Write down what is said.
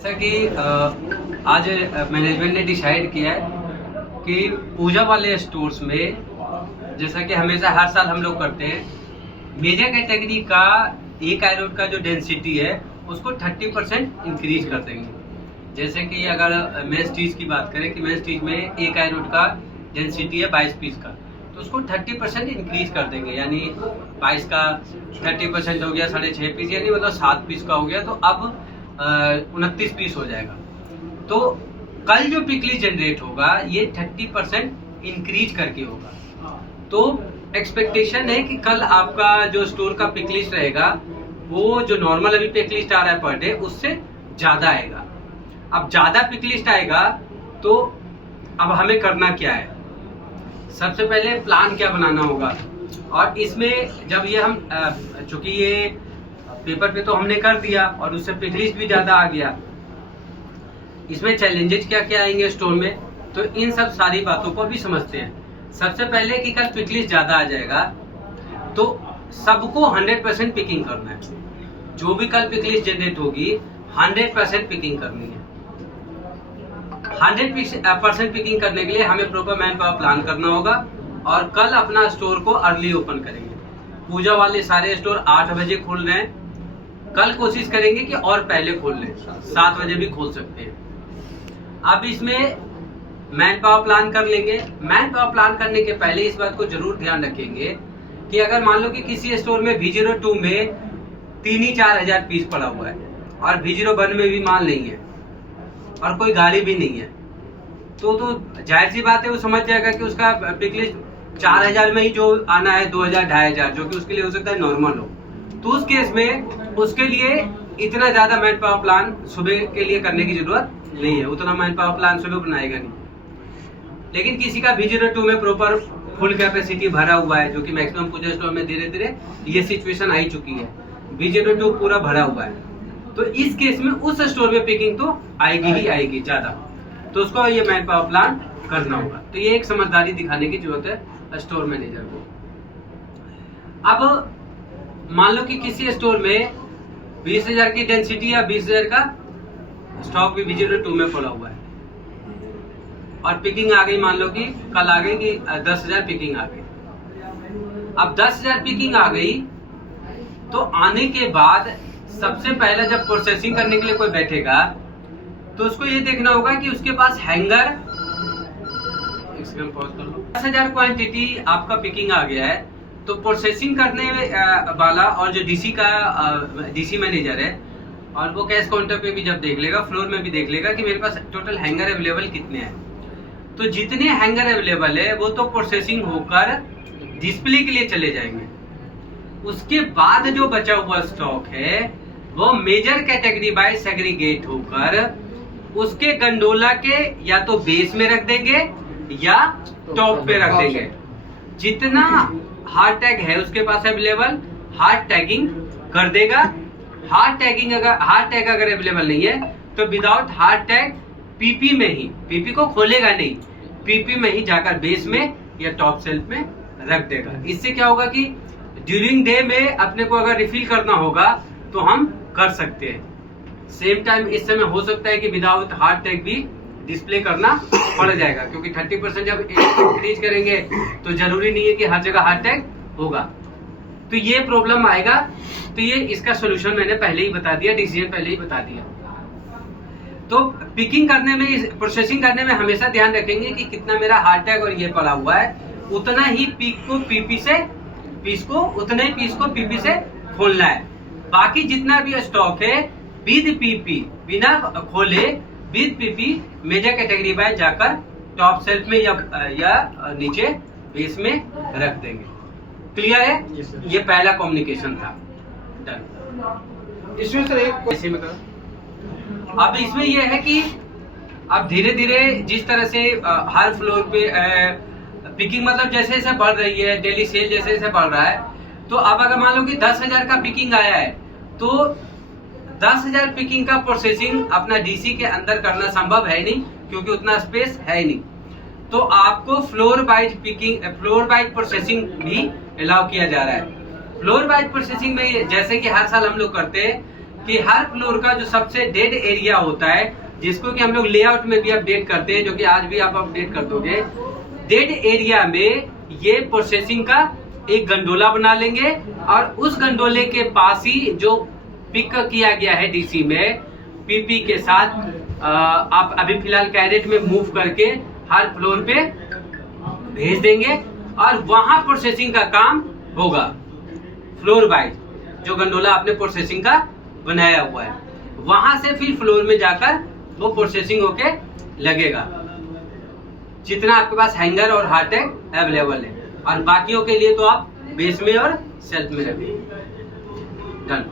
जैसा कि आज मैनेजमेंट ने डिसाइड किया है कि पूजा वाले स्टोर्स में, जैसा कि हमेशा हर साल हम लोग करते हैं, मेजर कैटेगरी का एक आयरोड का जो डेंसिटी है उसको 30% इंक्रीज कर देंगे। जैसे कि अगर मेन स्टीज की बात करें कि मेन स्टीज में एक आयरोड का डेंसिटी है 22 पीस का, तो उसको 30% इंक्रीज कर देंगे। यानी 22 का 30% हो गया 6.5 पीस, यानी मतलब 7 पीस का हो गया, तो अब 29 पीस हो जाएगा। तो कल जो पिकली जनरेट होगा ये 30% इंक्रीज करके होगा। तो एक्सपेक्टेशन है कि कल आपका जो स्टोर का पिक लिस्ट रहेगा वो जो नॉर्मल अभी पिक लिस्ट आ रहा है पर डे उससे ज्यादा आएगा। अब ज्यादा पिक लिस्ट आएगा तो अब हमें करना क्या है, सबसे पहले प्लान क्या बनाना होगा। और इसमें जब ये हम चूंकि ये पेपर पे तो हमने कर दिया और उससे पिक लिस्ट भी ज्यादा आ गया, इसमें चैलेंजेस क्या क्या आएंगे स्टोर में, तो इन सब सारी बातों को भी समझते हैं। सबसे पहले कि कल पिक लिस्ट ज्यादा आ जाएगा तो सबको 100% पिकिंग करना है। जो भी कल पिक लिस्ट जनरेट होगी 100% पिकिंग करनी है। 100% पिकिंग करने के लिए हमें प्रॉपर मैन पावर प्लान करना होगा और कल अपना स्टोर को अर्ली ओपन करेंगे। पूजा वाले सारे स्टोर 8 बजे खोल रहे हैं, कल कोशिश करेंगे कि और पहले खोल लें, 7 बजे भी खोल सकते हैं। अब इसमें मैन पावर प्लान कर लेंगे। मैन पावर प्लान करने के पहले इस बात को जरूर ध्यान रखेंगे कि अगर मान लो कि किसी स्टोर में V02 में 3-4 हजार पीस पड़ा हुआ है और V01 में भी माल नहीं है और कोई गाड़ी भी नहीं है, तो जाहिर सी बात है वो समझ जाएगा कि उसका पिक लिस्ट 4000 में ही जो आना है 2000-2500, जो कि उसके लिए हो सकता है नॉर्मल हो। तो उस केस में उसके लिए इतना ज्यादा मैन पावर प्लान सुबह के लिए करने की जरूरत नहीं है, उतना मैन पावर प्लान सुबह बनाएगा नहीं। लेकिन किसी का V02 में प्रॉपर फुल कैपेसिटी भरा हुआ है, जो कि मैक्सिमम पूजा स्टोर में धीरे धीरे ये सिचुएशन आई चुकी है, V02 पूरा भरा हुआ है, तो इस केस में उस स्टोर में पिकिंग तो आएगी ही आएगी ज्यादा, तो उसको ये मैन पावर प्लान करना होगा। तो ये एक समझदारी दिखाने की जरूरत है स्टोर मैनेजर को। अब मान लो कि किसी स्टोर में 20,000 की डेंसिटी या 20,000 का स्टॉक भी V02 में पड़ा हुआ है और पिकिंग आ गई, मान लो कि कल आ गई कि 10,000 पिकिंग आ गई। अब 10,000 पिकिंग आ गई तो आने के बाद सबसे पहले जब प्रोसेसिंग करने के लिए कोई बैठेगा तो उसको ये देखना होगा कि उसके पास हैंगर, 10,000 क्वांटिटी आपका पिकिंग आ गया है, तो प्रोसेसिंग करने वाला और जो डीसी मैनेजर है और वो कैश काउंटर पे भी जब देख लेगा, फ्लोर में भी देख लेगा कि मेरे पास टोटल हैंगर अवेलेबल कितने हैं। तो जितने हैंगर अवेलेबल है वो तो प्रोसेसिंग होकर डिस्प्ले के लिए चले जाएंगे। उसके बाद जो बचा हुआ स्टॉक है वो मेजर कैटेगरी बाय सेग्रीगेट होकर उसके गंडोला के या तो बेस में रख देंगे या टॉप पे रख देंगे। जितना हार्ड टैग है उसके पास अवेलेबल, हार्ड टैगिंग कर देगा। हार्ड टैग अगर अवेलेबल नहीं है तो विदाउट हार्ड टैग पीपी में ही, पीपी को खोलेगा नहीं, पीपी में ही जाकर बेस में या टॉप सेल्फ में रख देगा। इससे क्या होगा कि ड्यूरिंग डे में अपने को अगर रिफिल करना होगा तो हम कर सकते हैं। सेम टाइम इस समय हो सकता है कि विदाउट हार्ड टैग भी डिस्प्ले करना पड़ जाएगा, क्योंकि 30% जब इंक्रीज करेंगे तो जरूरी नहीं है कि हर जगह हार्ड टैग होगा, तो ये प्रॉब्लम आएगा। तो ये इसका सोल्यूशन मैंने पहले ही बता दिया, डिसीजन पहले ही बता दिया। तो पिकिंग करने में, प्रोसेसिंग करने में हमेशा ध्यान रखेंगे कि कितना मेरा हार्ड टैग और ये पड़ा हुआ है, उतना ही पीस को पीपी से खोलना है। बाकी जितना भी स्टॉक है विद पीपी, बिना खोले with PP major category by जाकर टॉप सेल्फ में या नीचे बेस में रख देंगे। क्लियर है? ये पहला कम्युनिकेशन था। डन। इसमें सर एक इसी में अब इसमें यह है कि अब धीरे धीरे जिस तरह से हर फ्लोर पे पिकिंग मतलब जैसे जैसे बढ़ रही है, डेली सेल जैसे जैसे बढ़ रहा है, तो अब अगर मान लो कि 10,000 का पिकिंग आया है तो 10,000 पिकिंग का प्रोसेसिंग अपना डीसी के अंदर करना संभव है नहीं, क्योंकि उतना स्पेस है नहीं। तो आपको फ्लोर वाइज प्रोसेसिंग भी अलाउ किया जा रहा है। फ्लोर वाइज प्रोसेसिंग में जैसे कि हर साल हम लोग करते हैं कि हर फ्लोर का जो सबसे डेड एरिया होता है, जिसको कि हम लोग लेआउट में भी अपडेट करते हैं, जो कि आज भी आप अपडेट कर दोगे, डेड एरिया में ये प्रोसेसिंग का एक गंडोला बना लेंगे और उस गंडोले के पास ही जो पिक किया गया है डीसी में पीपी के साथ आप अभी फिलहाल कैरेट में मूव करके हर फ्लोर पे भेज देंगे और वहां प्रोसेसिंग का काम होगा फ्लोर वाइज। जो गंडोला आपने प्रोसेसिंग का बनाया हुआ है वहां से फिर फ्लोर में जाकर वो प्रोसेसिंग होके लगेगा। जितना आपके पास हैंगर और हार्ड टैग अवेलेबल है, और बाकियों के लिए तो आप बेस में और सेल्फ में रखिए। डन।